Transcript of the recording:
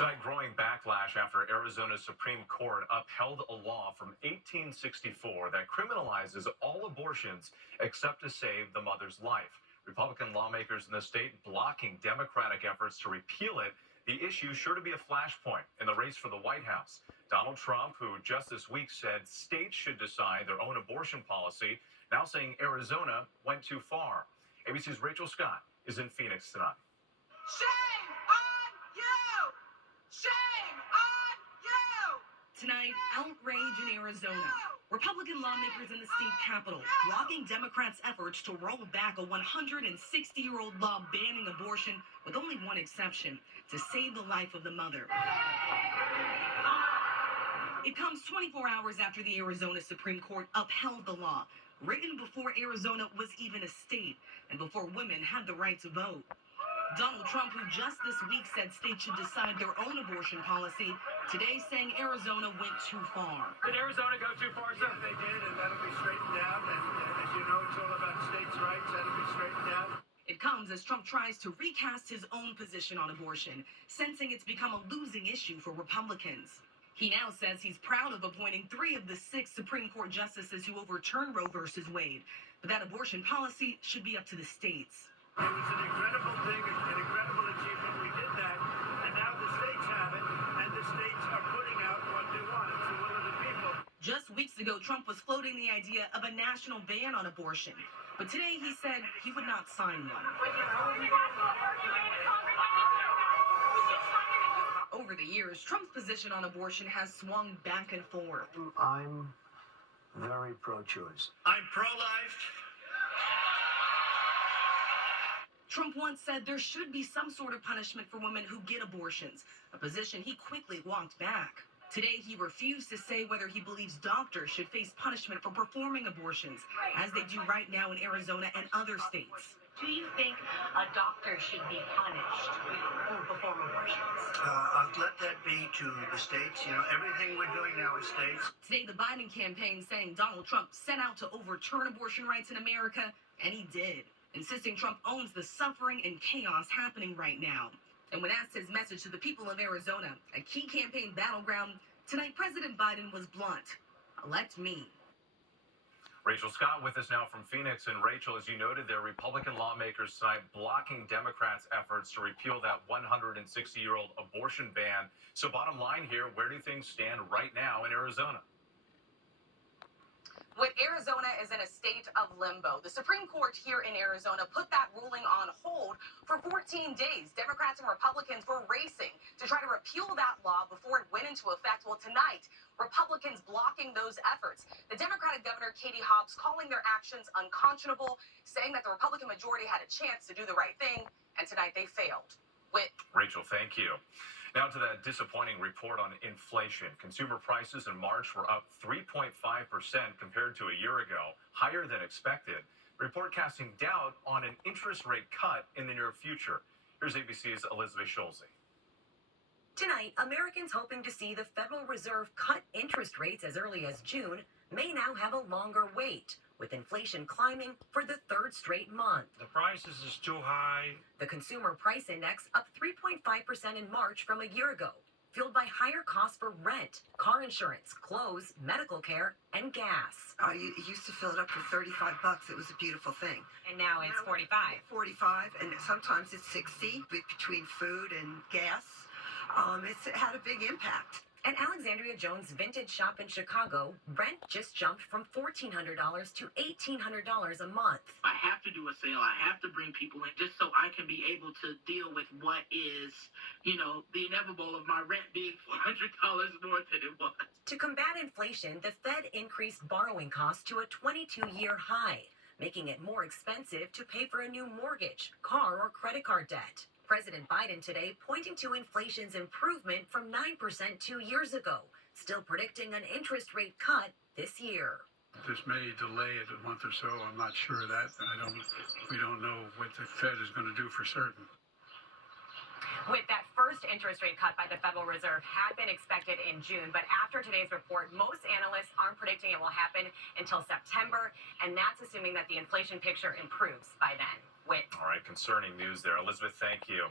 Tonight, growing backlash after Arizona's Supreme Court upheld a law from 1864 that criminalizes all abortions except to save the mother's life. Republican lawmakers in the state blocking Democratic efforts to repeal it. The issue sure to be a flashpoint in the race for the White House. Donald Trump, who just this week said states should decide their own abortion policy, now saying Arizona went too far. ABC's Rachel Scott is in Phoenix tonight. Shame on you! Shame on you! Tonight, outrage in Arizona. Republican lawmakers in the state capitol blocking Democrats' efforts to roll back a 160-year-old law banning abortion with only one exception, to save the life of the mother. It comes 24 hours after the Arizona Supreme Court upheld the law, written before Arizona was even a state and before women had the right to vote. Donald Trump, who just this week said states should decide their own abortion policy, today saying Arizona went too far. Did Arizona go too far, sir? They did, and that'll be straightened out. And as you know, it's all about states' rights. That'll be straightened out. It comes as Trump tries to recast his own position on abortion, sensing it's become a losing issue for Republicans. He now says he's proud of appointing 3 of the 6 Supreme Court justices who overturned Roe versus Wade, but that abortion policy should be up to the states. It was an incredible thing, an incredible achievement. We did that, and now the states have it, and the states are putting out what they want. It's the will of the people. Just weeks ago, Trump was floating the idea of a national ban on abortion, but today he said he would not sign one. Over the years, Trump's position on abortion has swung back and forth. I'm very pro-choice. I'm pro-life. Trump once said there should be some sort of punishment for women who get abortions, a position he quickly walked back. Today, he refused to say whether he believes doctors should face punishment for performing abortions, as they do right now in Arizona and other states. Do you think a doctor should be punished for performing abortions? I'll let that be to the states. You know, everything we're doing now is states. Today, the Biden campaign saying Donald Trump set out to overturn abortion rights in America, and he did, insisting Trump owns the suffering and chaos happening right now. And when asked his message to the people of Arizona, a key campaign battleground, tonight President Biden was blunt. Elect me. Rachel Scott with us now from Phoenix. And Rachel, as you noted, there are Republican lawmakers tonight blocking Democrats' efforts to repeal that 160-year-old abortion ban. So bottom line here, where do things stand right now in Arizona? With Arizona is in a state of limbo. The Supreme Court here in Arizona put that ruling on hold for 14 days. Democrats and Republicans were racing to try to repeal that law before it went into effect. Well, tonight, Republicans blocking those efforts. The Democratic Governor Katie Hobbs calling their actions unconscionable, saying that the Republican majority had a chance to do the right thing, and tonight they failed. Rachel, thank you. Now to that disappointing report on inflation. Consumer prices in March were up 3.5% compared to a year ago, higher than expected. The report casting doubt on an interest rate cut in the near future. Here's ABC's Elizabeth Schulze. Tonight, Americans hoping to see the Federal Reserve cut interest rates as early as June may now have a longer wait, with inflation climbing for the 3rd straight month. The prices is too high. The Consumer Price Index up 3.5% in March from a year ago, fueled by higher costs for rent, car insurance, clothes, medical care, and gas. You used to fill it up for $35. It was a beautiful thing. And now it's 45. 45, and sometimes it's 60 between food and gas. It's had a big impact. At Alexandria Jones Vintage Shop in Chicago, rent just jumped from $1,400 to $1,800 a month. I have to do a sale. I have to bring people in just so I can be able to deal with what is, the inevitable of my rent being $400 more than it was. To combat inflation, the Fed increased borrowing costs to a 22-year high, making it more expensive to pay for a new mortgage, car, or credit card debt. President Biden today pointing to inflation's improvement from 9% 2 years ago, still predicting an interest rate cut this year. This may delay it a month or so. I'm not sure of that. We don't know what the Fed is going to do for certain. With that first interest rate cut by the Federal Reserve had been expected in June, but after today's report, most analysts aren't predicting it will happen until September, and that's assuming that the inflation picture improves by then. All right, concerning news there. Elizabeth, thank you.